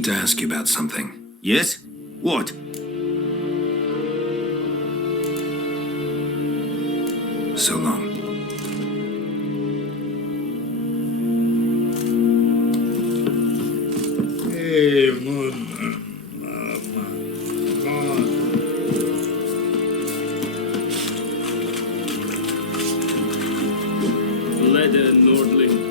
need to ask you about something. Yes? What? So long. Hey, Moon. Leather Nordling.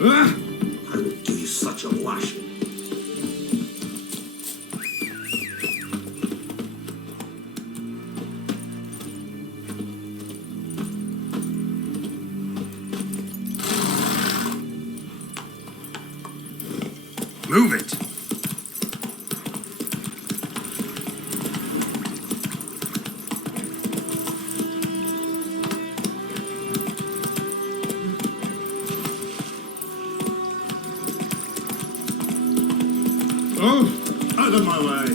I would give you such a lashing. Move it! Oh, out of my way.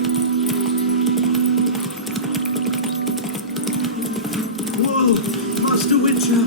Whoa, Master Witcher.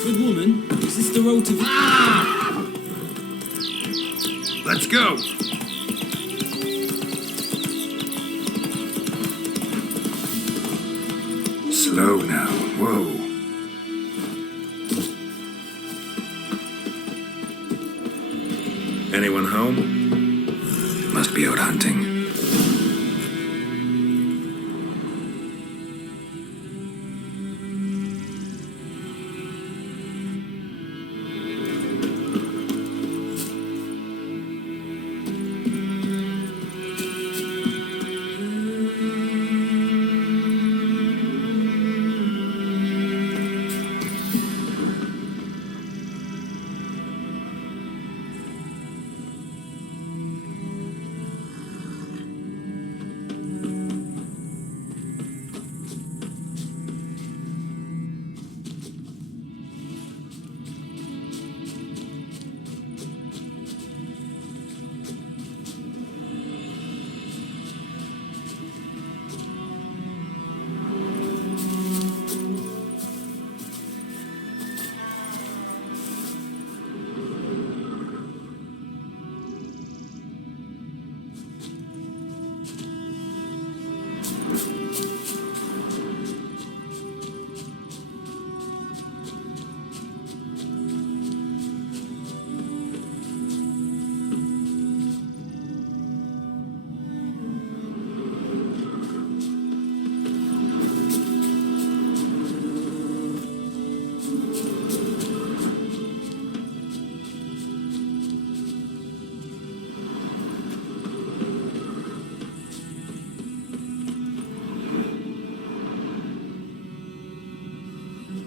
Good woman, is this the road to... Let's go! Slow now. Whoa. Anyone home? Must be out hunting.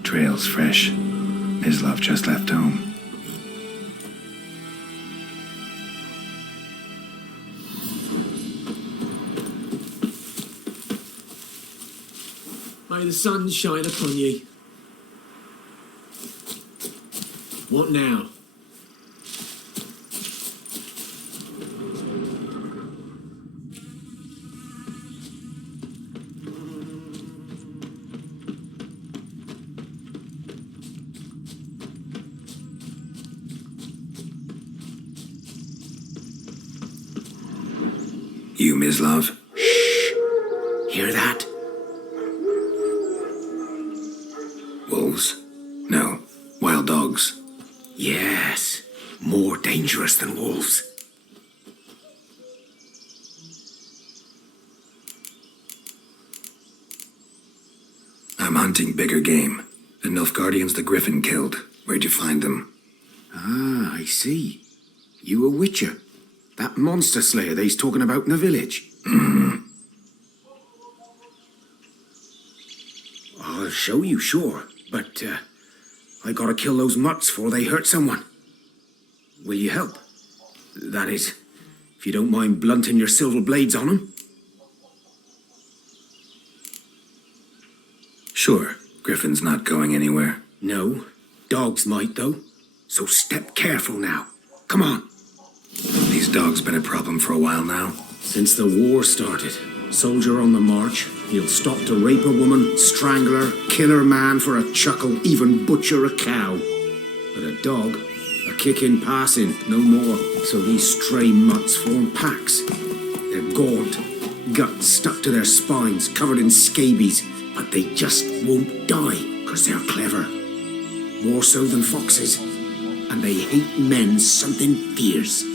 Trail's fresh. His love just left home. May the sun shine upon ye. What now? You, Mislav? Hear that? Wolves? No. Wild dogs. Yes. More dangerous than wolves. I'm hunting bigger game. The Nilfgaardians the Griffin killed. Where'd you find them? Ah, I see. You a witcher? That monster slayer they's talking about in the village? I'll show you, sure. But, I gotta kill those mutts before they hurt someone. Will you help? That is, if you don't mind blunting your silver blades on them. Sure. Griffin's not going anywhere. No, dogs might though. So step careful now. Come on. These dogs been a problem for a while now. Since the war started, soldier on the march, he'll stop to rape a woman, strangle her, kill her man for a chuckle, even butcher a cow. But a dog, a kick in passing, no more. So these stray mutts form packs. They're gaunt, guts stuck to their spines, covered in scabies, but they just won't die, 'cause they're clever. More so than foxes. And they hate men something fierce.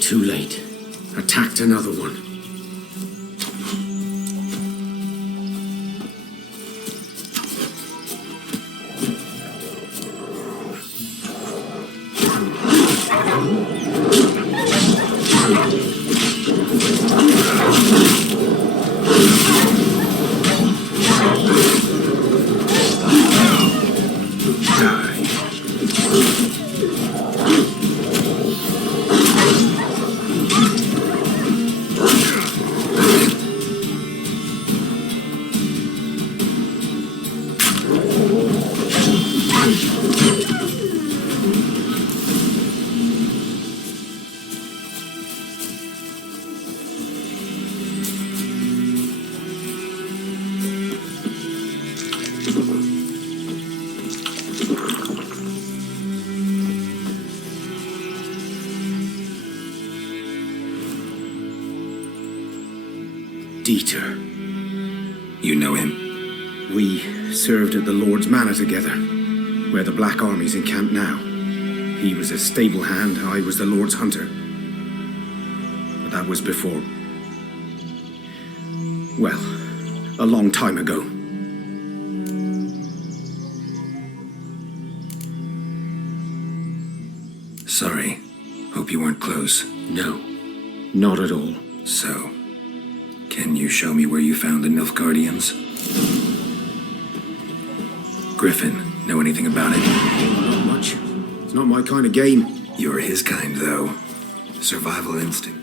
Too late. Attacked another one. Dieter. You know him? We served at the Lord's Manor together, where the Black Army's encamped now. He was a stable hand, I was the Lord's hunter. But that was before... well, a long time ago. Sorry. Hope you weren't close. No, not at all. So, can you show me where you found the Nilfgaardians? Griffin, know anything about it? Not much. It's not my kind of game. You're his kind, though. Survival instinct.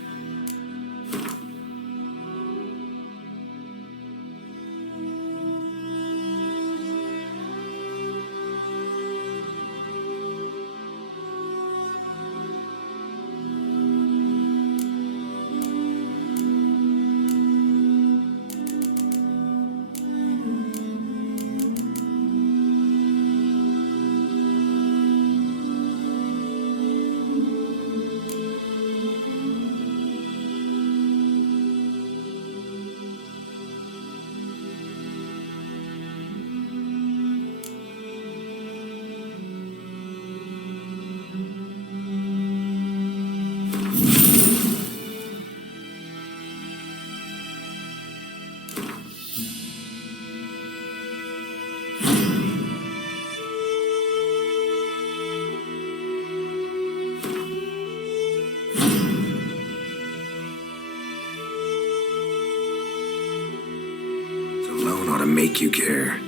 make you care.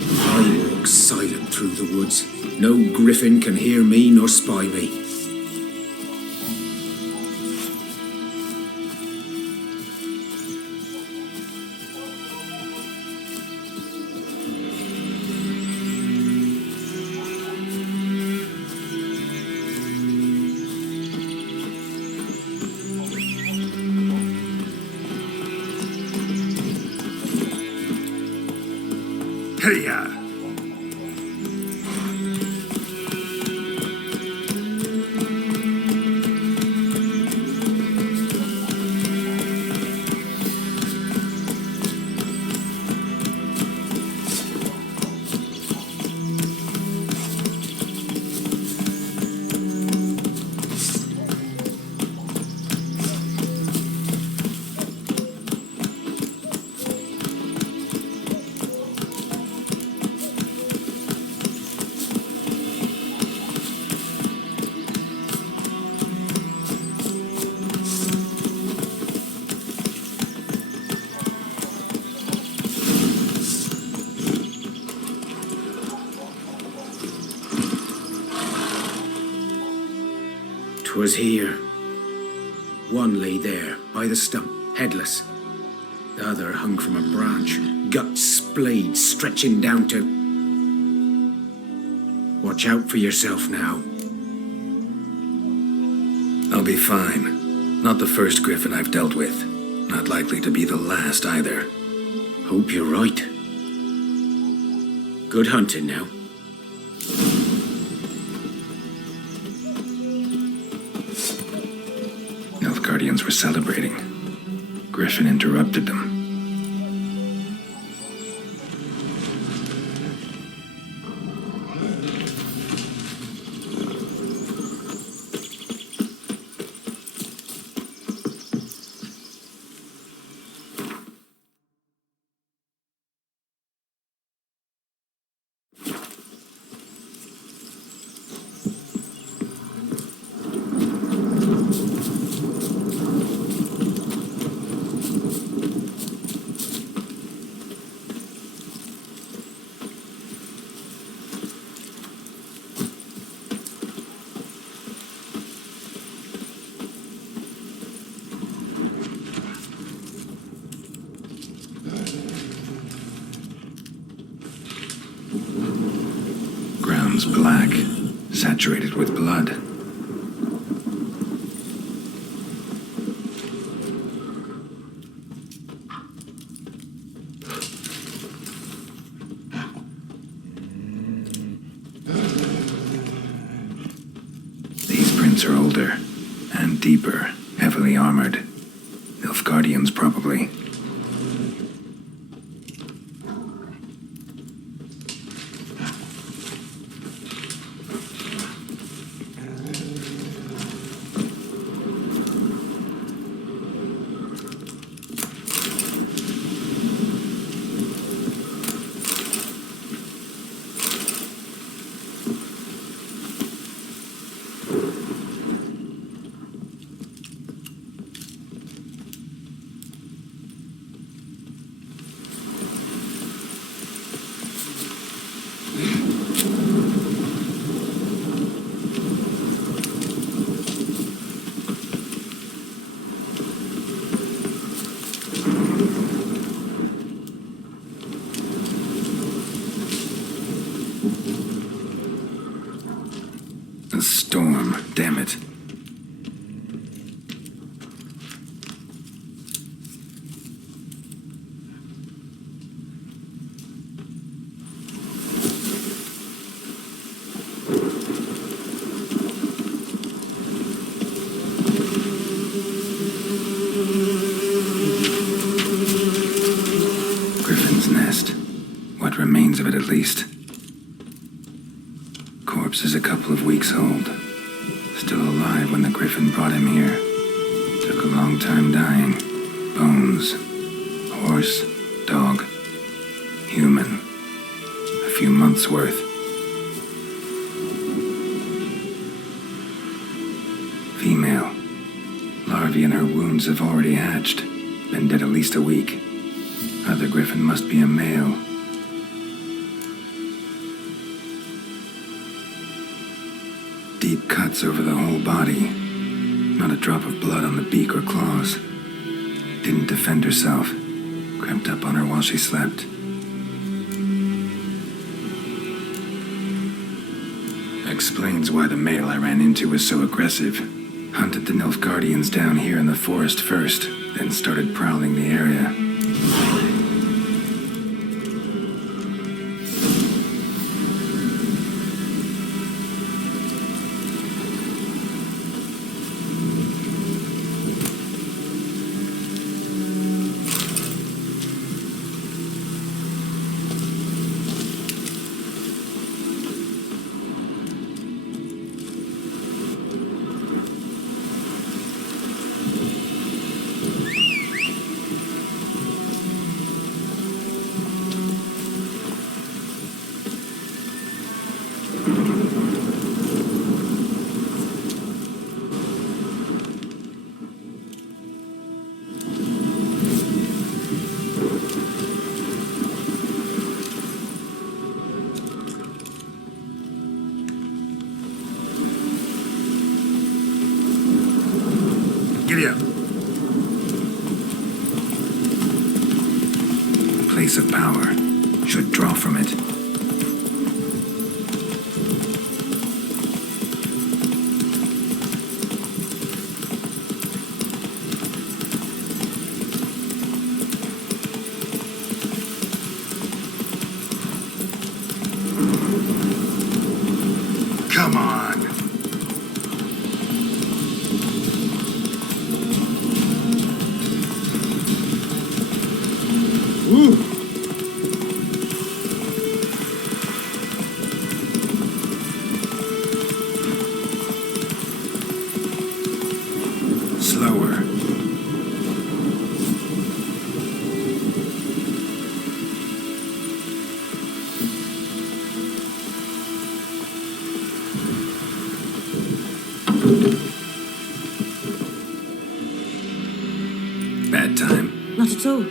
I walk silent through the woods. No Griffin can hear me nor spy me. Hey-ya! "'Twas here. One lay there, by the stump, headless. The other hung from a branch, guts splayed, stretching down to... Watch out for yourself now." I'll be fine. Not the first Griffin I've dealt with. Not likely to be the last either. Hope you're right. Good hunting now. Guardians were celebrating. Griffin interrupted them. Ground's black, saturated with blood. These prints are older and deeper, heavily armored. Nilfgaardians, probably. A storm, damn it. Griffin's nest. What remains of it, at least. Corpse is a couple of weeks old. Still alive when the Griffin brought him here. Took a long time dying. Bones. Horse. Dog. Human. A few months' worth. Female. Larvae in her wounds have already hatched. Been dead at least a week. Other Griffin must be a male. Deep cuts over the whole body. Not a drop of blood on the beak or claws. Didn't defend herself. Crept up on her while she slept. Explains why the male I ran into was so aggressive. Hunted the Nilfgaardians down here in the forest first, then started prowling the area. Giddy up. Place of power. Should draw from it. Come on. Ooh. Slower. Bad time. Not at all.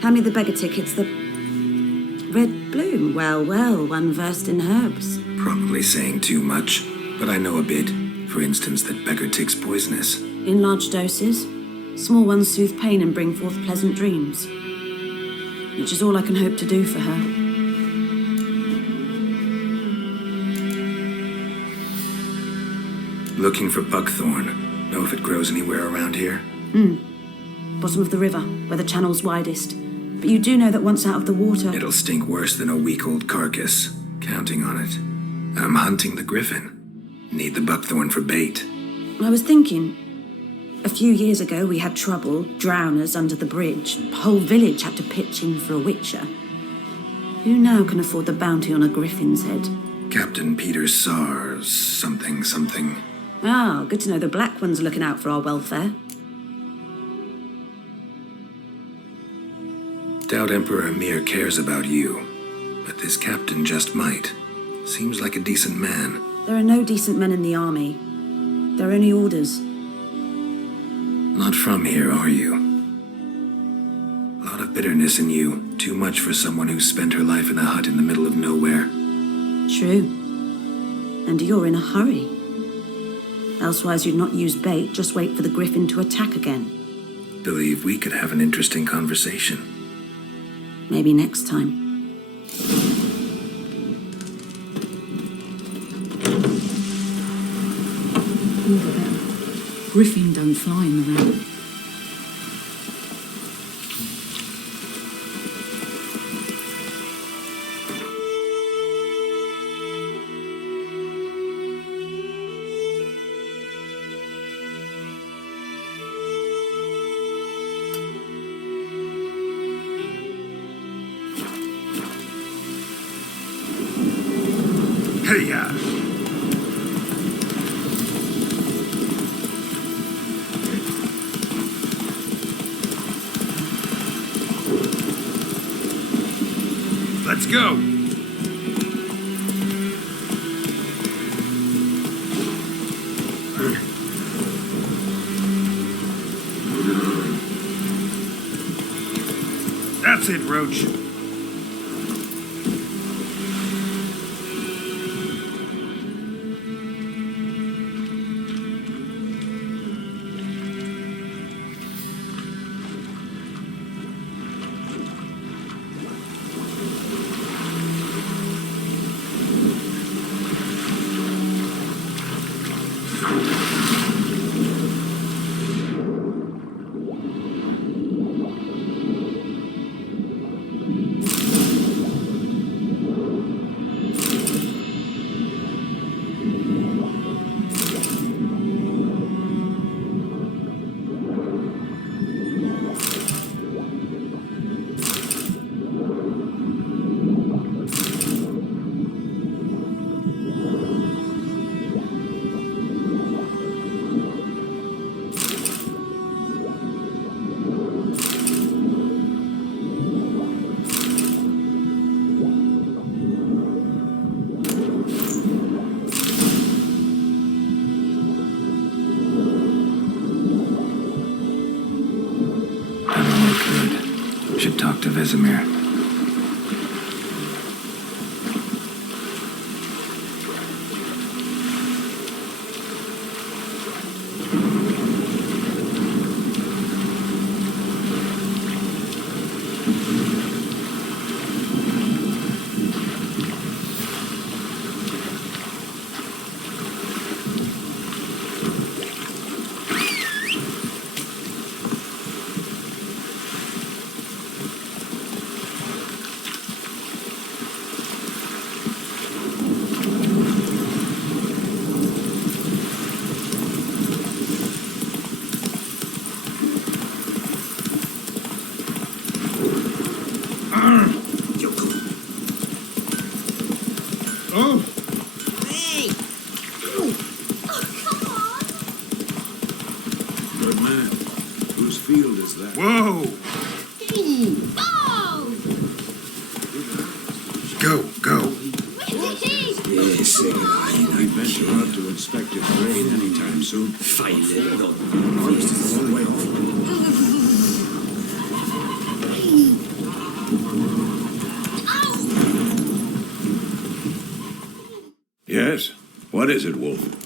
Hand me the beggar tickets, the red bloom. Well, well, one versed in herbs. Probably saying too much, but I know a bit. For instance, that beggar tick's poisonous. In large doses. Small ones soothe pain and bring forth pleasant dreams. Which is all I can hope to do for her. Looking for buckthorn. Know if it grows anywhere around here? Bottom of the river, where the channel's widest. But you do know that once out of the water... It'll stink worse than a week-old carcass. Counting on it. I'm hunting the Griffin. Need the buckthorn for bait. I was thinking... A few years ago, we had trouble, drowners under the bridge. The whole village had to pitch in for a witcher. Who now can afford the bounty on a Griffin's head? Captain Peter Sars, something. Ah, good to know the Black One's looking out for our welfare. Doubt Emperor Emir cares about you. But this captain just might. Seems like a decent man. There are no decent men in the army. There are only orders. Not from here, are you? A lot of bitterness in you. Too much for someone who spent her life in a hut in the middle of nowhere. True. And you're in a hurry. Elsewise you'd not use bait, just wait for the Griffin to attack again. Believe we could have an interesting conversation. Maybe next time. Griffin don't fly in the rain. Hey-ya. Let's go. That's That's it, Roach. Should talk to Vesemir. Oh! Good man. Whose field is that? Whoa! Go, go. Yes, I venture out to inspect your grade anytime soon. Fine, little. Harvest is a long way off. Yes? What is it, Wolf?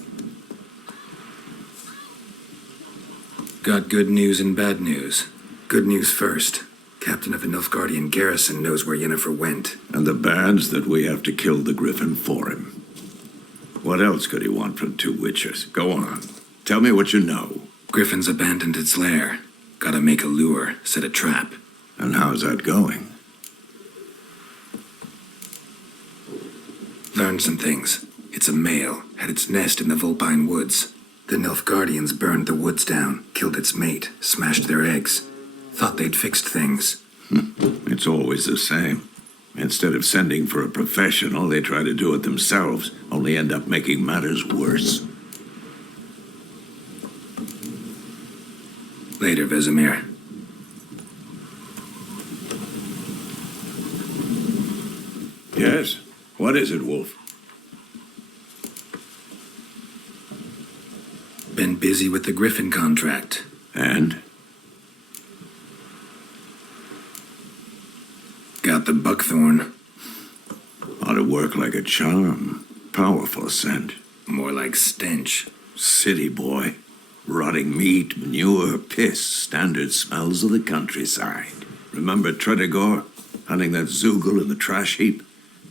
Got good news and bad news. Good news first. Captain of the Nilfgaardian garrison knows where Yennefer went. And the bad's that we have to kill the Griffin for him. What else could he want from two witches? Go on. Tell me what you know. Griffin's abandoned its lair. Gotta make a lure, set a trap. And how's that going? Learned some things. It's a male, had its nest in the Vulpine Woods. The Nilfgaardians burned the woods down, killed its mate, smashed their eggs. Thought they'd fixed things. It's always the same. Instead of sending for a professional, they try to do it themselves, only end up making matters worse. Later, Vesemir. Yes? What is it, Wolf? Been busy with the Griffin contract. And? Got the buckthorn. Ought to work like a charm. Powerful scent. More like stench. City boy. Rotting meat, manure, piss. Standard smells of the countryside. Remember Tredegor? Hunting that Zoogle in the trash heap?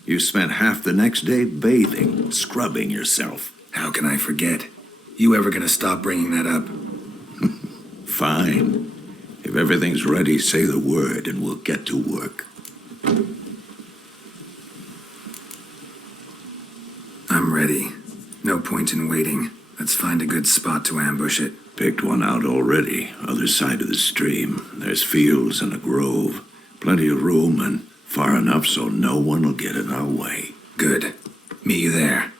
You spent half the next day bathing, scrubbing yourself. How can I forget? You ever gonna stop bringing that up? Fine. If everything's ready, say the word and we'll get to work. I'm ready. No point in waiting. Let's find a good spot to ambush it. Picked one out already, other side of the stream. There's fields and a grove. Plenty of room and far enough so no one will get in our way. Good. Meet you there.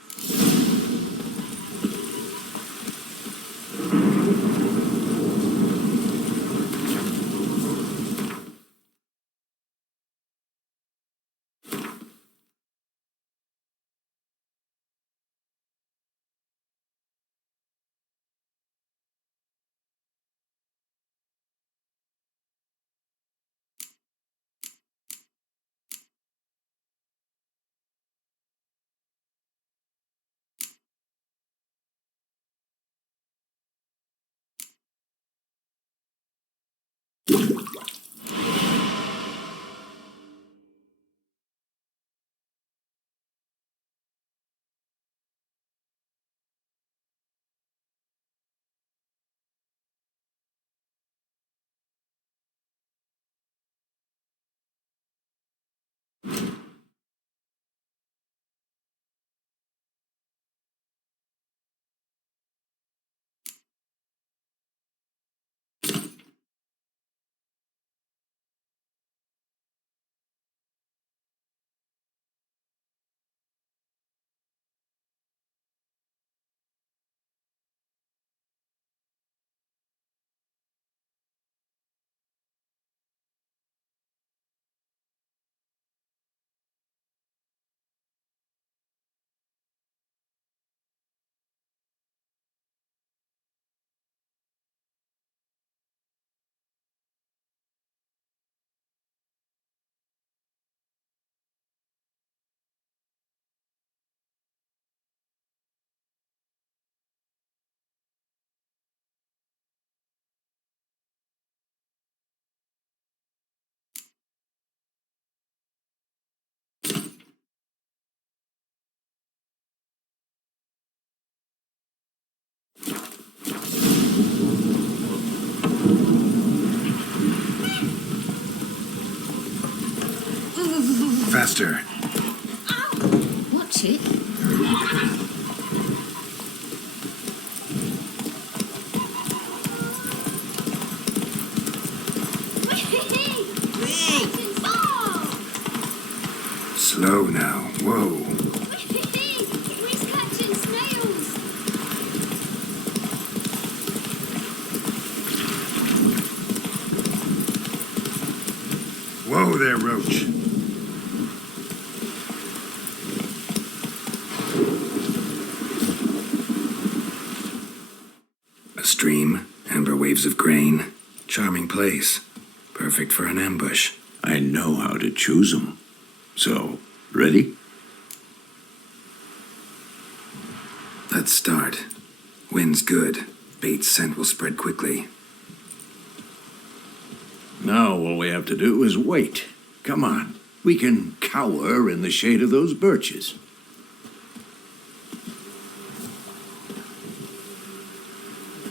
faster. Watch it. Slow now. Whoa. He's catching snails. Whoa there, Roach. A stream, amber waves of grain. Charming place. Perfect for an ambush. I know how to choose 'em. So, ready? Let's start. Wind's good. Bait's scent will spread quickly. Now all we have to do is wait. Come on. We can cower in the shade of those birches.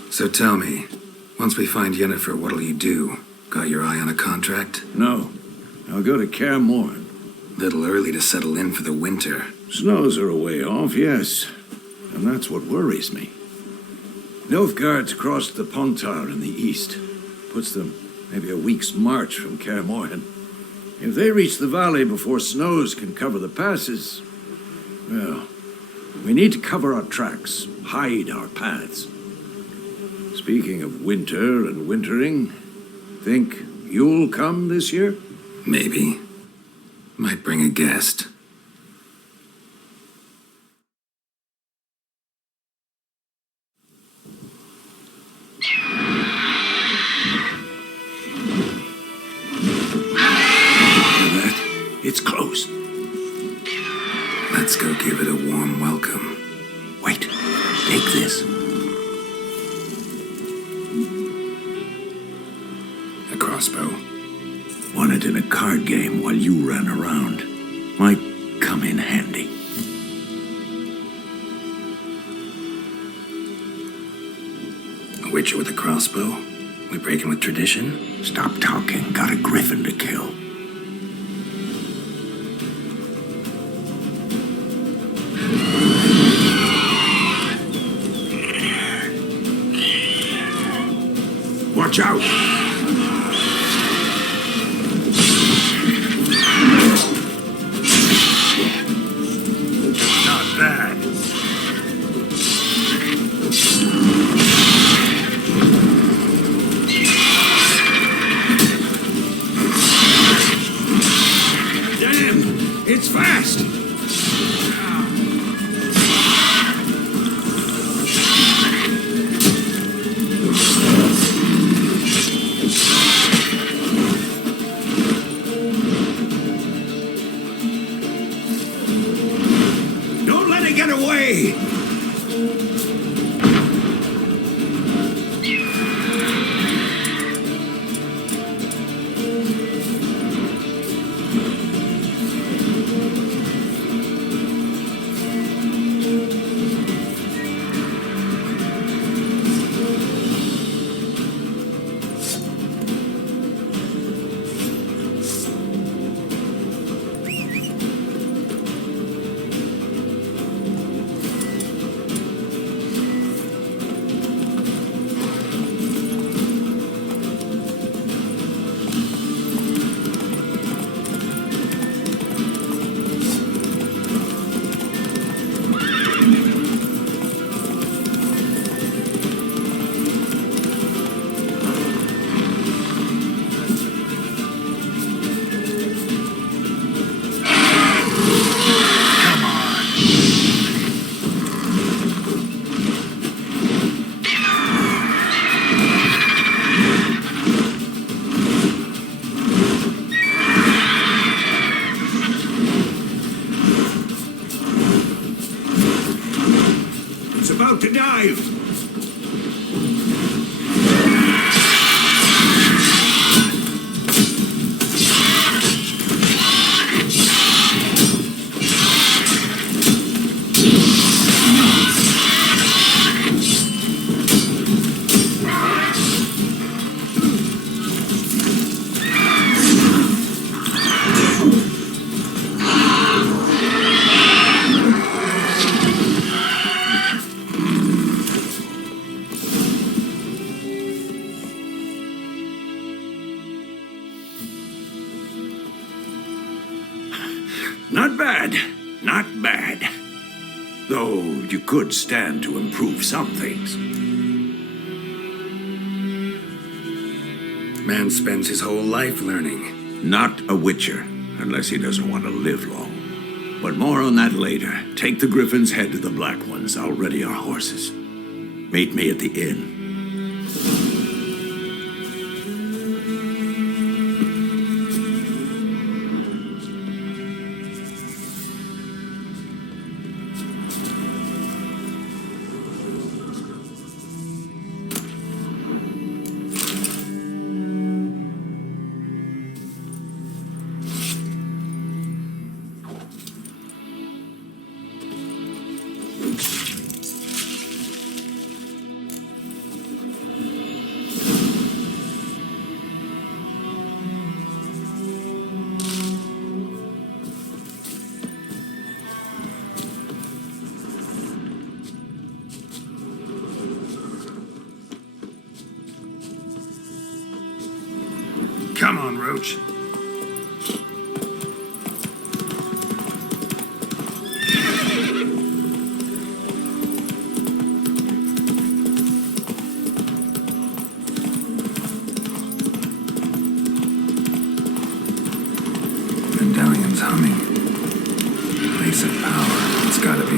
So tell me, once we find Yennefer, what'll you do? Got your eye on a contract? No. I'll go to Kaer Morhen. Little early to settle in for the winter. Snows are a way off, yes. And that's what worries me. Nilfgaard's crossed the Pontar in the east. Puts them maybe a week's march from Kaer Morhen. If they reach the valley before snows can cover the passes, well, we need to cover our tracks, hide our paths. Speaking of winter and wintering, think you'll come this year? Maybe. Might bring a guest. It's close. Let's go give it a warm welcome. Wait, take this. A crossbow. Won it in a card game while you ran around. Might come in handy. A witcher with a crossbow? We breaking with tradition? Stop talking. Got a griffin to kill. Watch out! Not bad. Damn! It's fast! Don't let it get away! Not bad. Not bad. Though you could stand to improve some things. Man spends his whole life learning. Not a witcher, unless he doesn't want to live long. But more on that later. Take the Griffin's head to the Black Ones. I'll ready our horses. Meet me at the inn. Come on, Roach. Medallion's humming. Place of power. It's gotta be.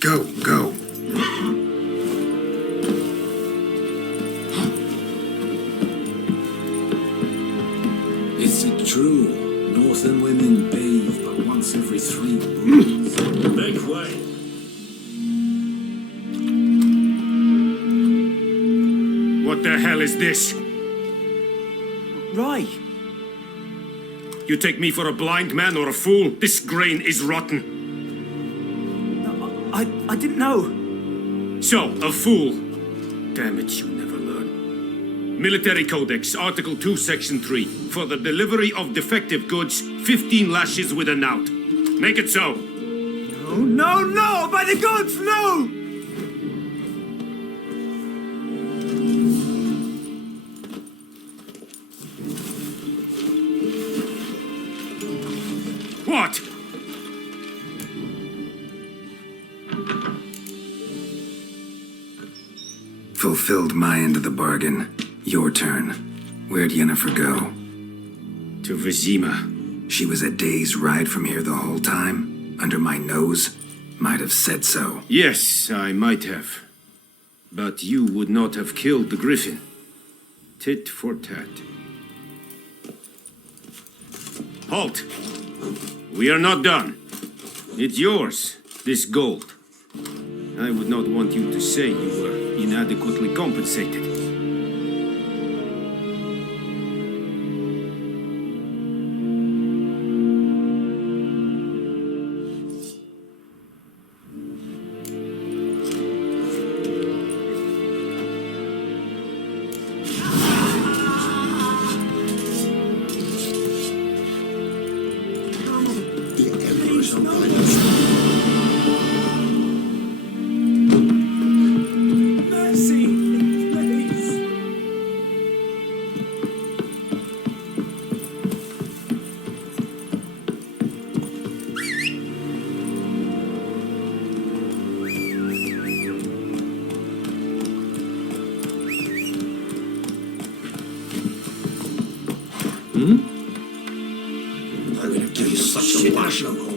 Go, go. Is it true? Northern women bathe but once every 3 moons. Make way. What the hell is this? Right. You take me for a blind man or a fool? This grain is rotten. I didn't know. So, a fool. Damn it, you never learn. Military Codex, Article 2, Section 3. For the delivery of defective goods, 15 lashes with a knout. Make it so. No, no, no! By the gods, no! What? Fulfilled my end of the bargain. Your turn. Where'd Yennefer go? To Vizima. She was a day's ride from here the whole time? Under my nose? Might have said so. Yes, I might have. But you would not have killed the Griffin. Tit for tat. Halt! We are not done. It's yours, this gold. I would not want you to say you were inadequately compensated. I'm gonna give you such a lashing.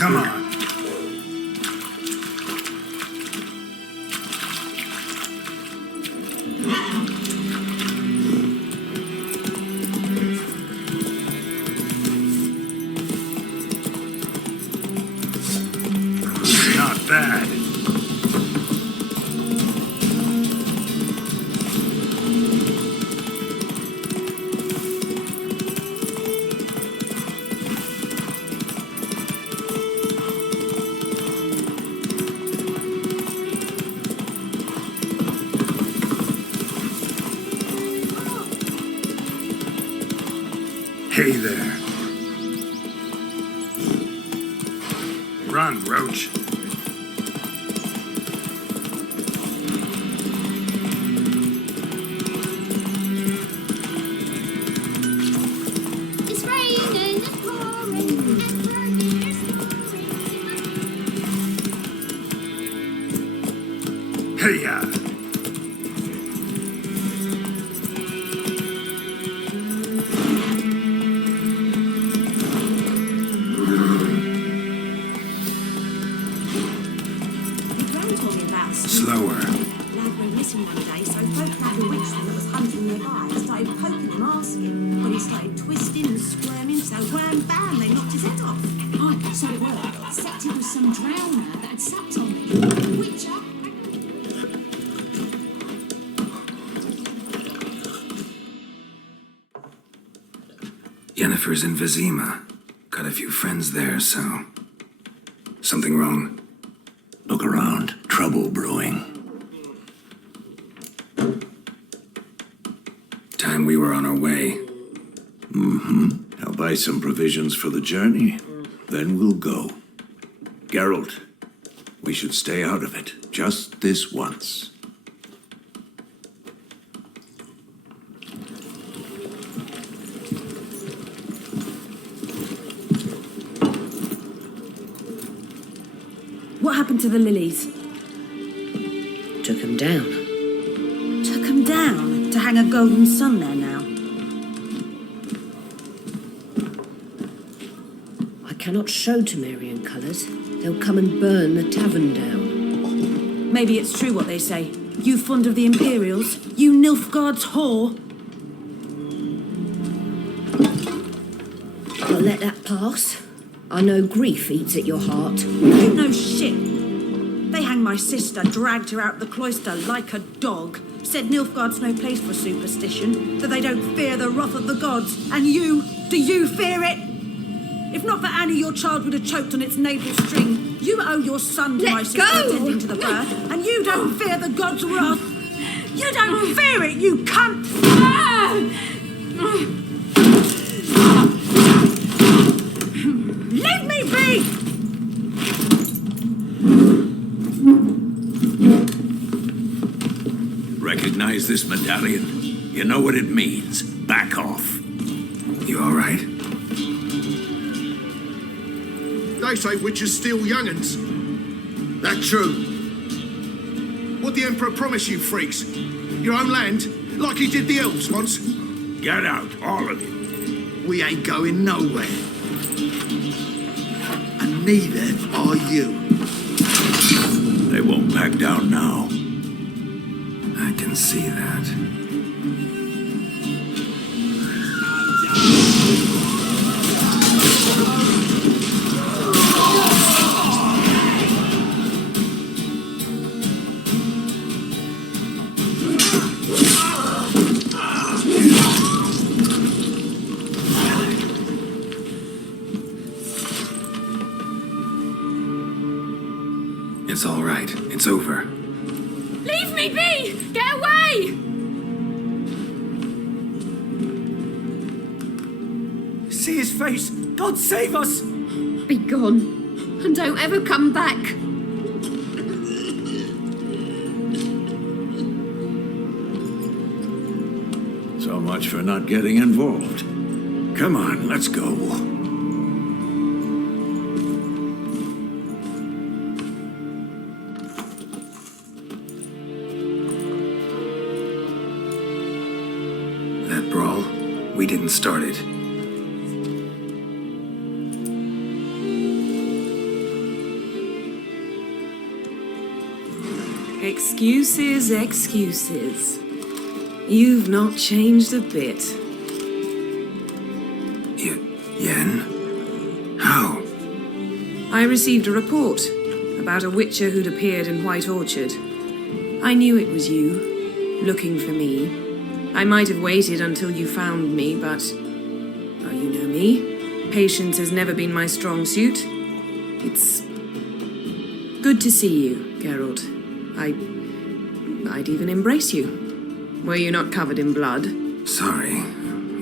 Come on. Not bad. Hey there. Run, Roach. It's raining, it's pouring, it's burning, it's pouring. Hey-ya. Slower. Lad went missing one day, so folk had a witchman that was hunting nearby. Started poking him, asking, but he started twisting and squirming, so wham bam, they knocked his head off. Aye, so it were. Except it was some drowner that had sapped on me. Witcher. Yennefer's in Vizima. Got a few friends there, so... Something wrong? Look around. Trouble brewing. Time we were on our way. I'll buy some provisions for the journey. Then we'll go. Geralt, we should stay out of it. Just this once. What happened to the lilies? Took him down. Took 'em down to hang a golden sun there now. I cannot show Temerian colours. They'll come and burn the tavern down. Maybe it's true what they say. You fond of the Imperials? You Nilfgaard's whore? I'll let that pass. I know grief eats at your heart. You know shit. They hanged my sister, dragged her out the cloister like a dog. Said Nilfgaard's no place for superstition, that they don't fear the wrath of the gods. And you, do you fear it? If not for Annie, your child would have choked on its navel string. You owe your son to my sister attending to the birth, and you don't fear the gods' wrath. You don't fear it, you cunt! Leave me be! Recognize this medallion? You know what it means. Back off. You all right? They say witches steal young'uns. That true? What the Emperor promise you, freaks? Your own land? Like he did the elves once? Get out, all of you. We ain't going nowhere. And neither are you. They won't back down now. I can see that. It's over. Leave me be! Get away! See his face! God save us! Be gone, and don't ever come back. So much for not getting involved. Come on, let's go. That brawl, we didn't start it. Excuses, excuses. You've not changed a bit. Yen? How? I received a report about a witcher who'd appeared in White Orchard. I knew it was you, looking for me. I might have waited until you found me, but... oh, you know me. Patience has never been my strong suit. It's... good to see you, Geralt. I'd even embrace you. Were you not covered in blood? Sorry.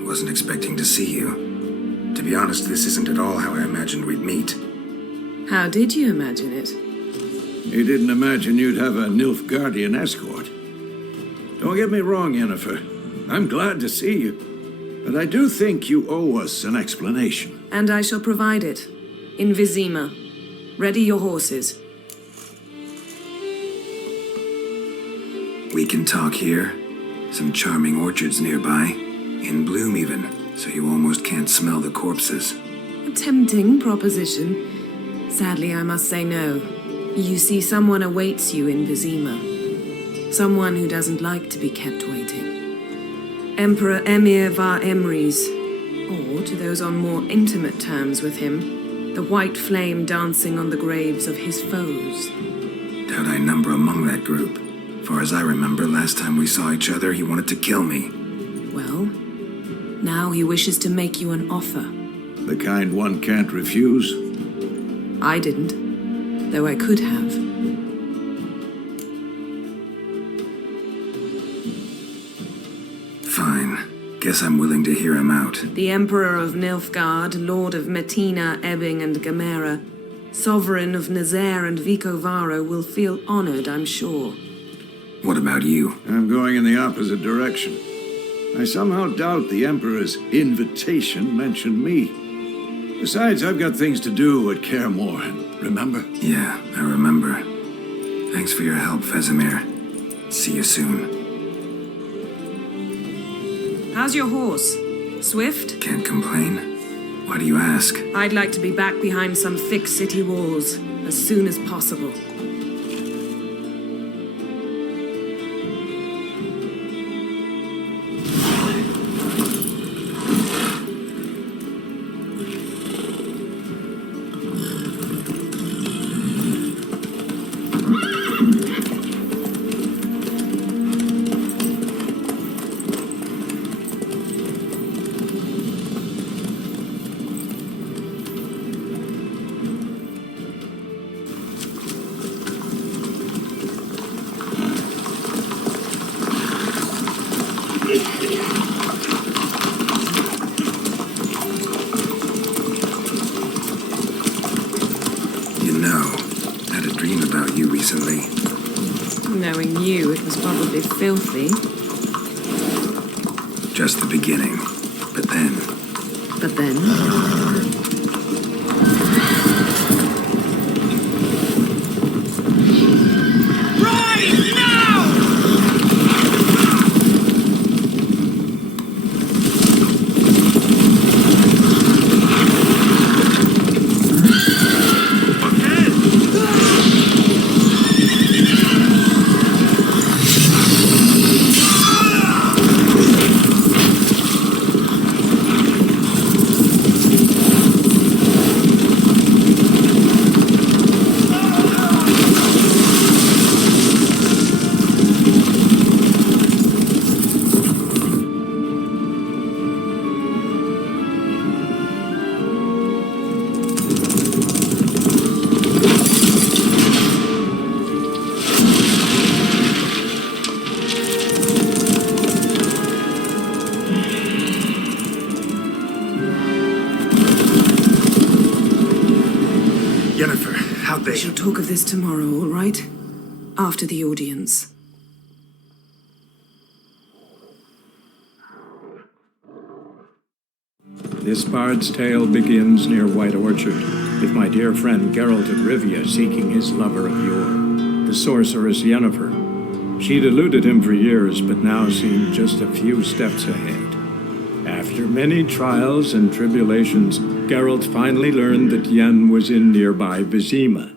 Wasn't expecting to see you. To be honest, this isn't at all how I imagined we'd meet. How did you imagine it? You didn't imagine you'd have a Nilfgaardian escort. Don't get me wrong, Yennefer. I'm glad to see you. But I do think you owe us an explanation. And I shall provide it. In Vizima. Ready your horses. We can talk here. Some charming orchards nearby. In bloom even, so you almost can't smell the corpses. A tempting proposition. Sadly, I must say no. You see, someone awaits you in Vizima. Someone who doesn't like to be kept waiting. Emperor Emir var Emrys, or to those on more intimate terms with him, the white flame dancing on the graves of his foes. Doubt I number among that group. Far as I remember, last time we saw each other, he wanted to kill me. Well, now he wishes to make you an offer. The kind one can't refuse. I didn't, though I could have. Fine. Guess I'm willing to hear him out. The Emperor of Nilfgaard, Lord of Metina, Ebbing, and Gamera, Sovereign of Nazaire and Vicovaro will feel honored, I'm sure. What about you? I'm going in the opposite direction. I somehow doubt the Emperor's invitation mentioned me. Besides, I've got things to do at Kaer Morhen, remember? Yeah, I remember. Thanks for your help, Vesemir. See you soon. How's your horse? Swift? Can't complain. Why do you ask? I'd like to be back behind some thick city walls as soon as possible. Knowing you, it was probably filthy. Just the beginning. But then... But then? talk of this tomorrow, all right? After the audience. This bard's tale begins near White Orchard, with my dear friend Geralt of Rivia seeking his lover of yore, the sorceress Yennefer. She'd eluded him for years, but now seemed just a few steps ahead. After many trials and tribulations, Geralt finally learned that Yen was in nearby Vizima.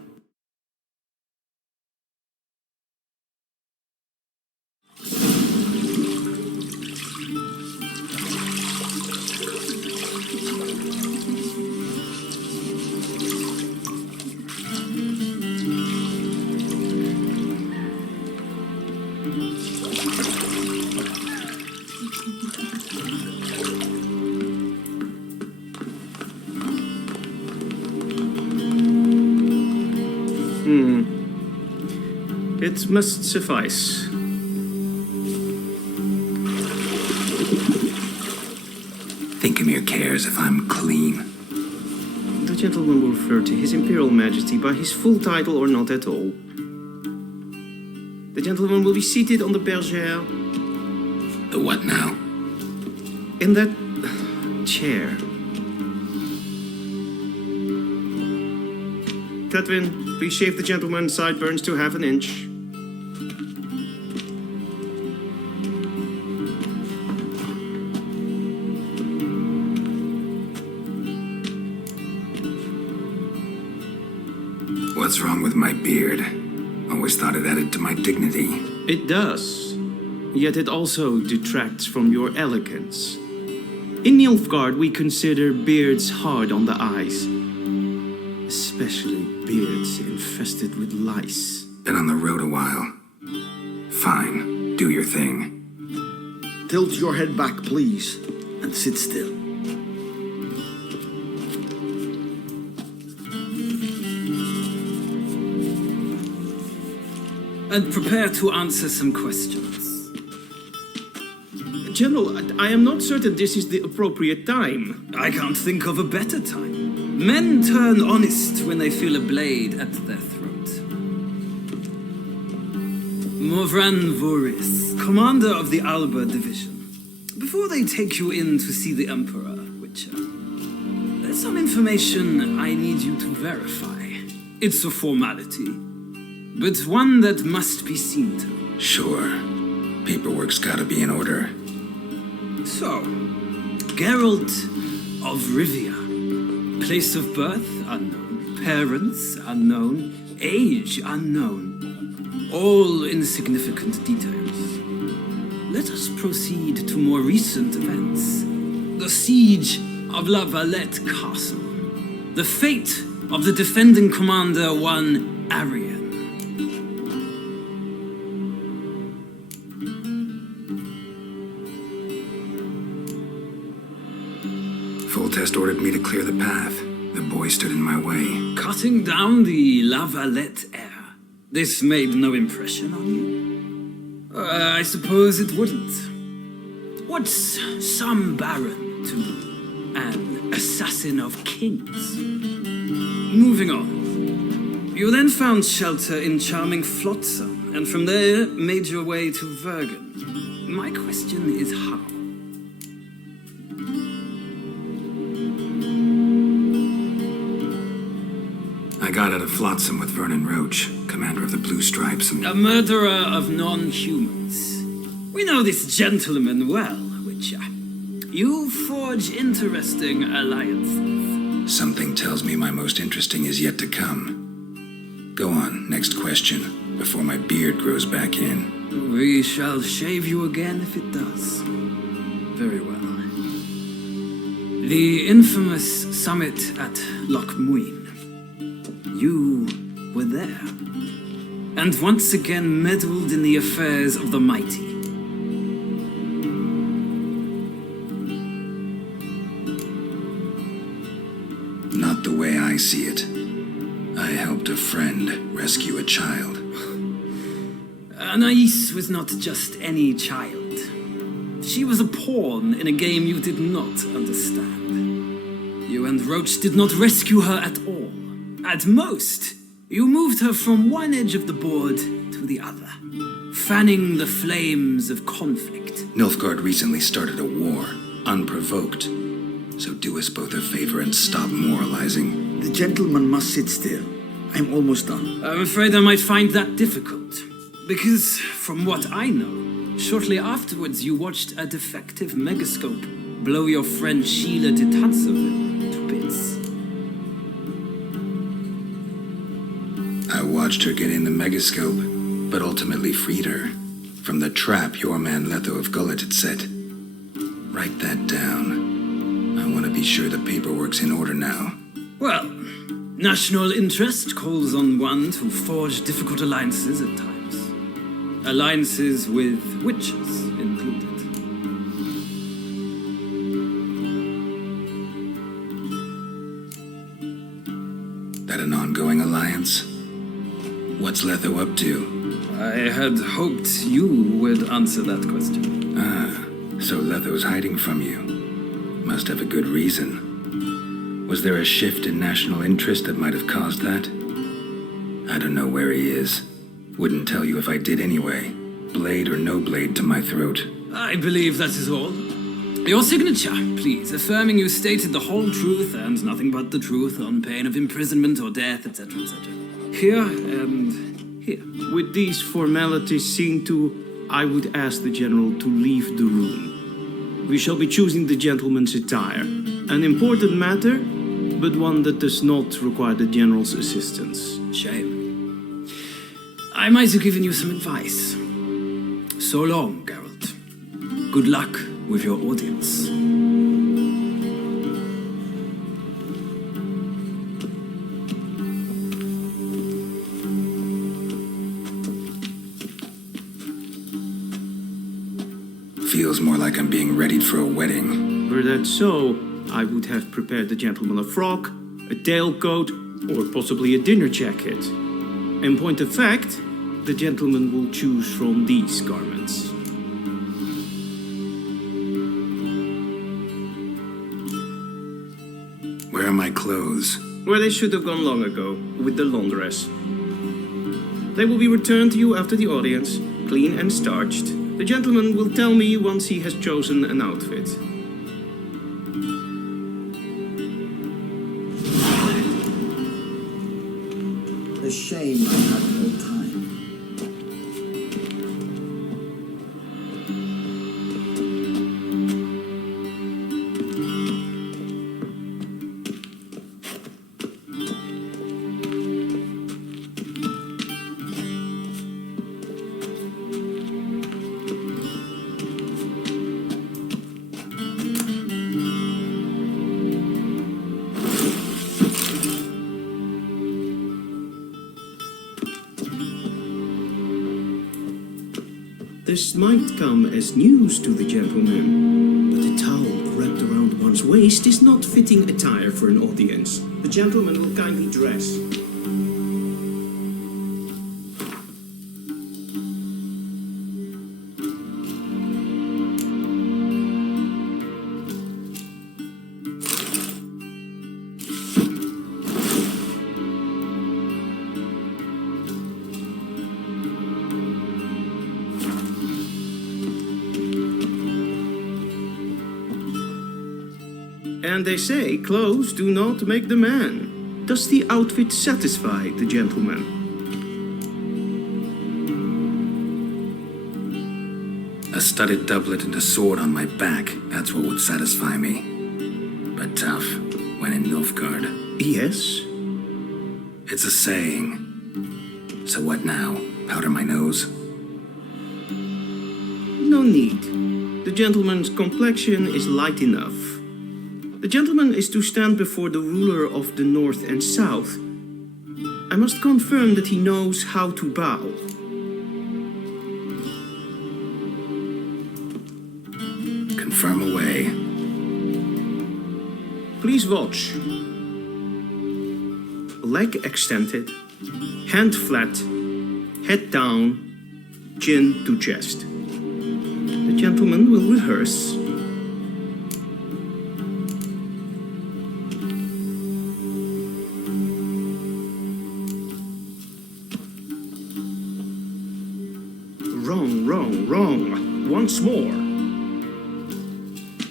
It must suffice. Thinkamere cares if I'm clean. The gentleman will refer to His Imperial Majesty by his full title or not at all. The gentleman will be seated on the bergère. The what now? In that chair. Catwin, please shave the gentleman's sideburns to half an inch. What's wrong with my beard? Always thought it added to my dignity. It does. Yet it also detracts from your elegance. In Nilfgaard, we consider beards hard on the eyes. Especially beards infested with lice. Been on the road a while. Fine, do your thing. Tilt your head back, please, and sit still. And prepare to answer some questions. General, I am not certain this is the appropriate time. I can't think of a better time. Men turn honest when they feel a blade at their throat. Morvran Voris, commander of the Alba Division. Before they take you in to see the Emperor, Witcher, there's some information I need you to verify. It's a formality, but one that must be seen to. Sure. Paperwork's gotta be in order. So, Geralt of Rivia. Place of birth unknown. Parents unknown. Age unknown. All insignificant details. Let us proceed to more recent events. The siege of La Valette Castle. The fate of the defending commander, one Arian. Foltest ordered me to clear the path. The boy stood in my way. Cutting down the La Valette heir. This made no impression on you? I suppose it wouldn't. What's some baron to an assassin of kings? Moving on. You then found shelter in charming Flotsam, and from there made your way to Vergen. My question is how? I got out of Flotsam with Vernon Roach, commander of the Blue Stripes, and... A murderer of non-humans. We know this gentleman well, Witcher. You forge interesting alliances. Something tells me my most interesting is yet to come. Go on, next question, before my beard grows back in. We shall shave you again if it does. Very well. The infamous summit at Loch Muin. You were there, and once again meddled in the affairs of the mighty. Not the way I see it. I helped a friend rescue a child. Anais was not just any child. She was a pawn in a game you did not understand. You and Roach did not rescue her at all. At most, You moved her from one edge of the board to the other, fanning the flames of conflict. Nilfgaard recently started a war, unprovoked. So do us both a favor and stop moralizing. The gentleman must sit still. I'm almost done. I'm afraid I might find that difficult. Because, from what I know, shortly afterwards you watched a defective megascope blow your friend Sheila de Tanseville to bits. I watched her get in the megascope, but ultimately freed her from the trap your man Letho of Gullet had set. Write that down. I want to be sure the paperwork's in order now. Well, national interest calls on one to forge difficult alliances at times. Alliances with witches included. That an ongoing alliance? What's Letho up to? I had hoped you would answer that question. Ah, so Letho's hiding from you. Must have a good reason. Was there a shift in national interest that might have caused that? I don't know where he is. Wouldn't tell you if I did anyway. Blade or no blade to my throat. I believe that is all. Your signature, please, affirming you stated the whole truth and nothing but the truth on pain of imprisonment or death, etc., etc. Here and here. With these formalities seen to, I would ask the General to leave the room. We shall be choosing the gentleman's attire. An important matter, but one that does not require the General's assistance. Shame. I might have given you some advice. So long, Geralt. Good luck with your audience. Feels more like I'm being readied for a wedding. Were that so, I would have prepared the gentleman a frock, a tailcoat, or possibly a dinner jacket. In point of fact, the gentleman will choose from these garments. Where are my clothes? Where they should have gone long ago, with the laundress. They will be returned to you after the audience, clean and starched. The gentleman will tell me once he has chosen an outfit. A shame I had no time. This might come as news to the gentleman, but a towel wrapped around one's waist is not fitting attire for an audience. The gentleman will kindly dress. And they say clothes do not make the man. Does the outfit satisfy the gentleman? A studded doublet and a sword on my back, that's what would satisfy me. But tough, when in Nilfgaard. Yes? It's a saying. So what now? Powder my nose? No need. The gentleman's complexion is light enough. The gentleman is to stand before the ruler of the North and South. I must confirm that he knows how to bow. Confirm away. Please watch. Leg extended, hand flat, head down, chin to chest. The gentleman will rehearse. Wrong. Once more.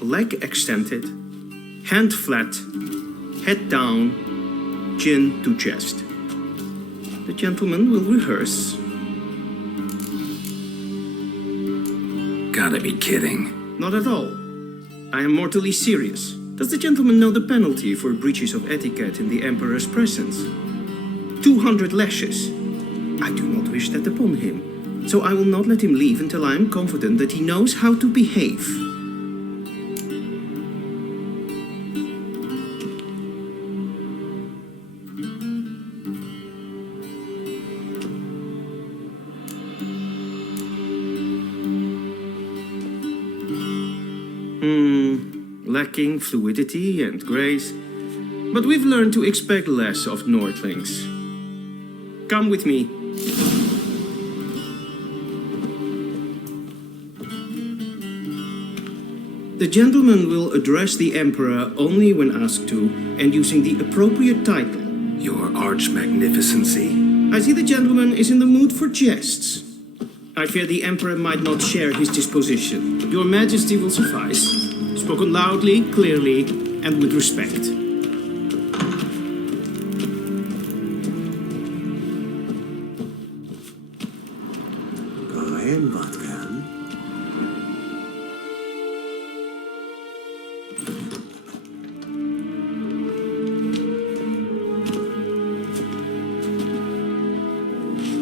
Leg extended, hand flat, head down, chin to chest. The gentleman will rehearse. Gotta be kidding. Not at all. I am mortally serious. Does the gentleman know the penalty for breaches of etiquette in the Emperor's presence? 200 lashes. I do not wish that upon him, so I will not let him leave until I am confident that he knows how to behave. Lacking fluidity and grace, but we've learned to expect less of Nordlings. Come with me. The gentleman will address the Emperor only when asked to, and using the appropriate title. Your Arch Magnificency. I see the gentleman is in the mood for jests. I fear the Emperor might not share his disposition. Your Majesty will suffice. Spoken loudly, clearly, and with respect.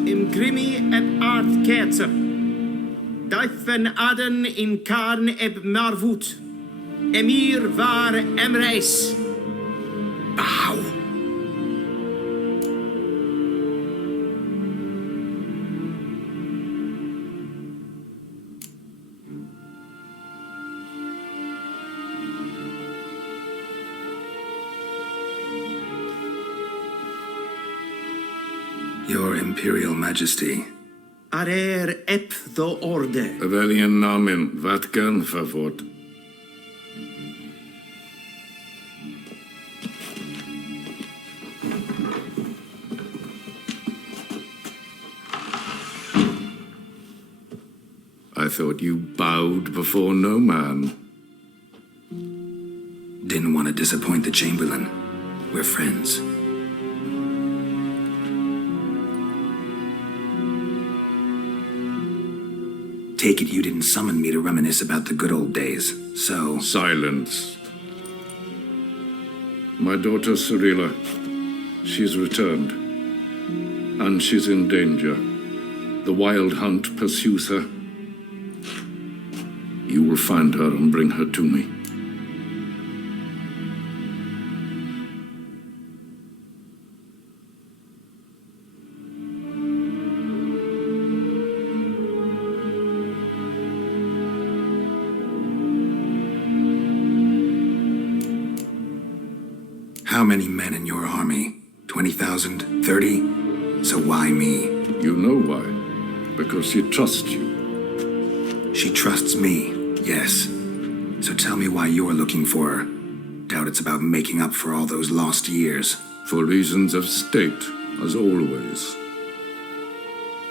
Imgrimi eb art ketzer. Daifen aden in karn eb marvut. Emir var Emreis. Bow. Your Imperial Majesty. Arer ep do orde. Veljen namen, vatkan favort. I thought you bowed before no man. Didn't want to disappoint the Chamberlain. We're friends. Take it you didn't summon me to reminisce about the good old days, so... Silence. My daughter Cyrilla, she's returned. And she's in danger. The wild hunt pursues her. You will find her and bring her to me. How many men in your army? 20,000? 30? So why me? You know why. Because she trusts you. She trusts me, yes. So tell me why you're looking for her. Doubt it's about making up for all those lost years. For reasons of state, as always.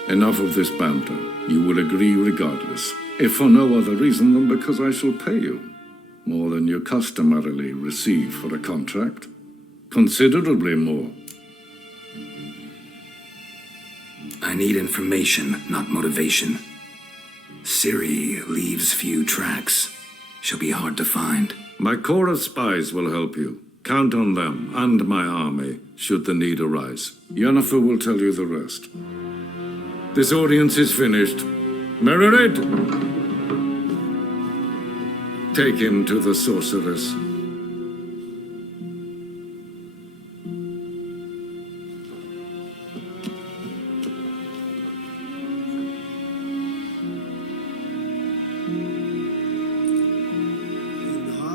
Enough of this banter. You will agree regardless. If for no other reason than because I shall pay you. More than you customarily receive for a contract. Considerably more. I need information, not motivation. Ciri leaves few tracks. She'll be hard to find. My corps of spies will help you. Count on them and my army, should the need arise. Yennefer will tell you the rest. This audience is finished. Mererid! Take him to the sorceress.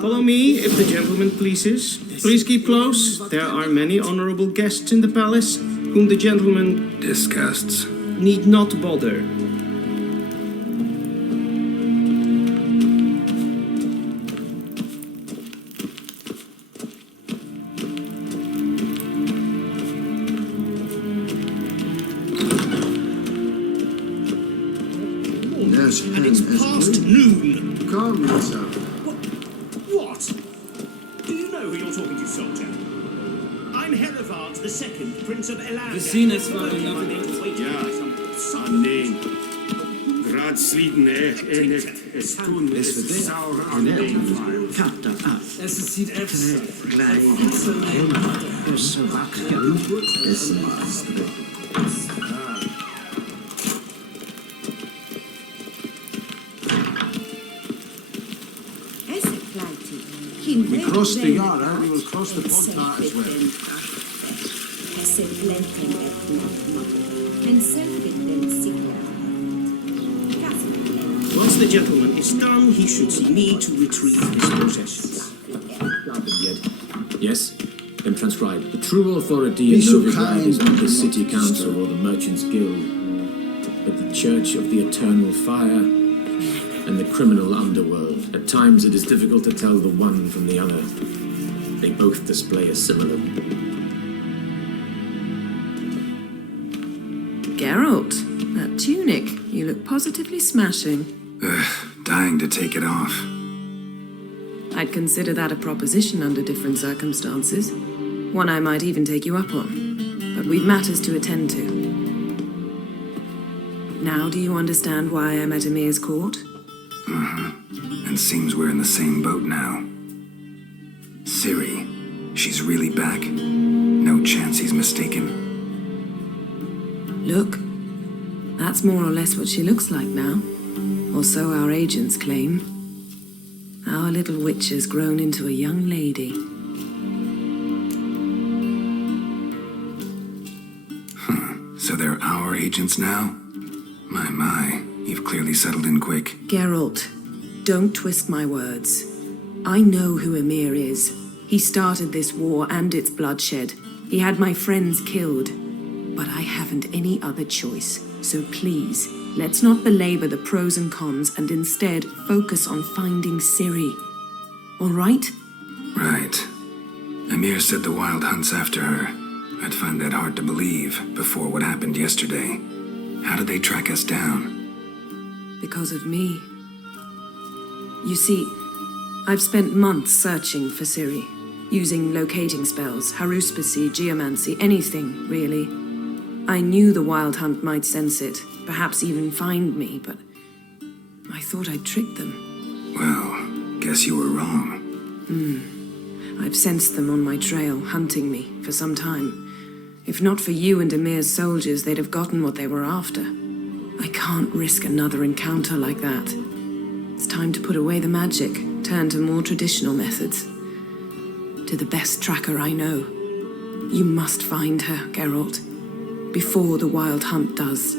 Follow me, if the gentleman pleases. Please keep close. There are many honorable guests in the palace, whom the gentleman disgusts. Need not bother. dawn, Yes, and it's yes, past yes. noon. Calm yourself. What? Do you know who you're talking to, soldier? I'm Herivard II, Prince of Elan. The scene is following Ja, nee. Raadsleden echt es tun, es ist sauer an den. Es sieht echt We crossed the Yara, we will cross the Pontar as well. Once the gentleman is done, he should see me to retrieve his possessions. Yes? Then transcribe. The true authority Be in so Novigrad kind is not the as city not to council disturb. or the merchants guild, but the church of the eternal fire and the criminal underworld. At times it is difficult to tell the one from the other. They both display a similar... Geralt, that tunic. You look positively smashing. Dying to take it off. I'd consider that a proposition under different circumstances. One I might even take you up on. But we've matters to attend to. Now do you understand why I'm at Emir's court? And seems we're in the same boat now. Ciri, she's really back. No chance he's mistaken. Look, that's more or less what she looks like now. Or so our agents claim. Our little witch has grown into a young lady. So they're our agents now? My, you've clearly settled in quick. Geralt, don't twist my words. I know who Emir is. He started this war and its bloodshed. He had my friends killed. But I haven't any other choice. So please, let's not belabor the pros and cons and instead focus on finding Ciri. All right? Right. Emir said the Wild Hunt's after her. I'd find that hard to believe before what happened yesterday. How did they track us down? Because of me. You see, I've spent months searching for Ciri, using locating spells, haruspicy, geomancy, anything, really. I knew the Wild Hunt might sense it, perhaps even find me, but I thought I'd tricked them. Well, guess you were wrong. I've sensed them on my trail, hunting me, for some time. If not for you and Emir's soldiers, they'd have gotten what they were after. I can't risk another encounter like that. It's time to put away the magic, turn to more traditional methods. To the best tracker I know. You must find her, Geralt. Before the Wild Hunt does.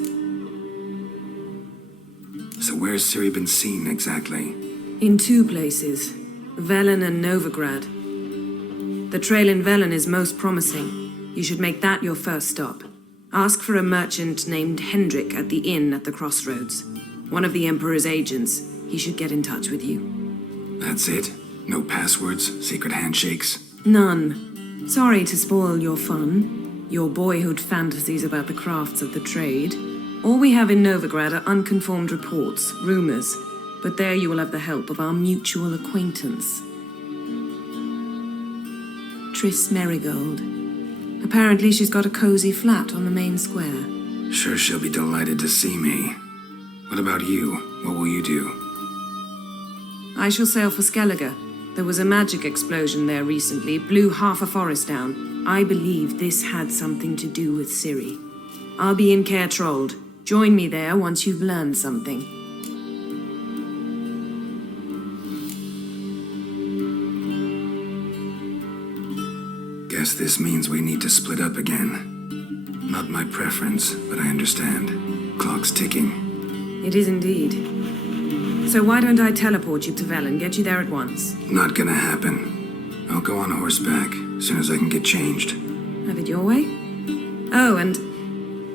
So where's Ciri been seen exactly? In two places, Velen and Novigrad. The trail in Velen is most promising. You should make that your first stop. Ask for a merchant named Hendrik at the inn at the crossroads. One of the Emperor's agents. He should get in touch with you. That's it? No passwords, secret handshakes? None. Sorry to spoil your fun. Your boyhood fantasies about the crafts of the trade. All we have in Novigrad are unconformed reports, rumors, but there you will have the help of our mutual acquaintance. Triss Merigold. Apparently she's got a cozy flat on the main square. Sure she'll be delighted to see me. What about you? What will you do? I shall sail for Skellige. There was a magic explosion there recently, blew half a forest down. I believe this had something to do with Ciri. I'll be in Caer Trold. Join me there once you've learned something. Guess this means we need to split up again. Not my preference, but I understand. Clock's ticking. It is indeed. So why don't I teleport you to Velen, get you there at once? Not gonna happen. I'll go on horseback, as soon as I can get changed. Have it your way? Oh, and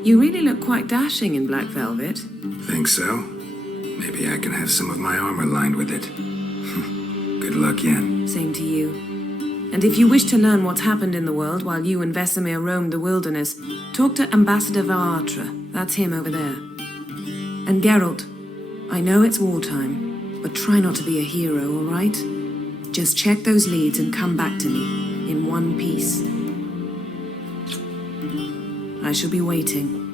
you really look quite dashing in black velvet. Think so? Maybe I can have some of my armor lined with it. Good luck, Yen. Same to you. And if you wish to learn what's happened in the world while you and Vesemir roamed the wilderness, talk to Ambassador Vaatra. That's him over there. And Geralt, I know it's wartime, but try not to be a hero, all right? Just check those leads and come back to me in one piece. I shall be waiting.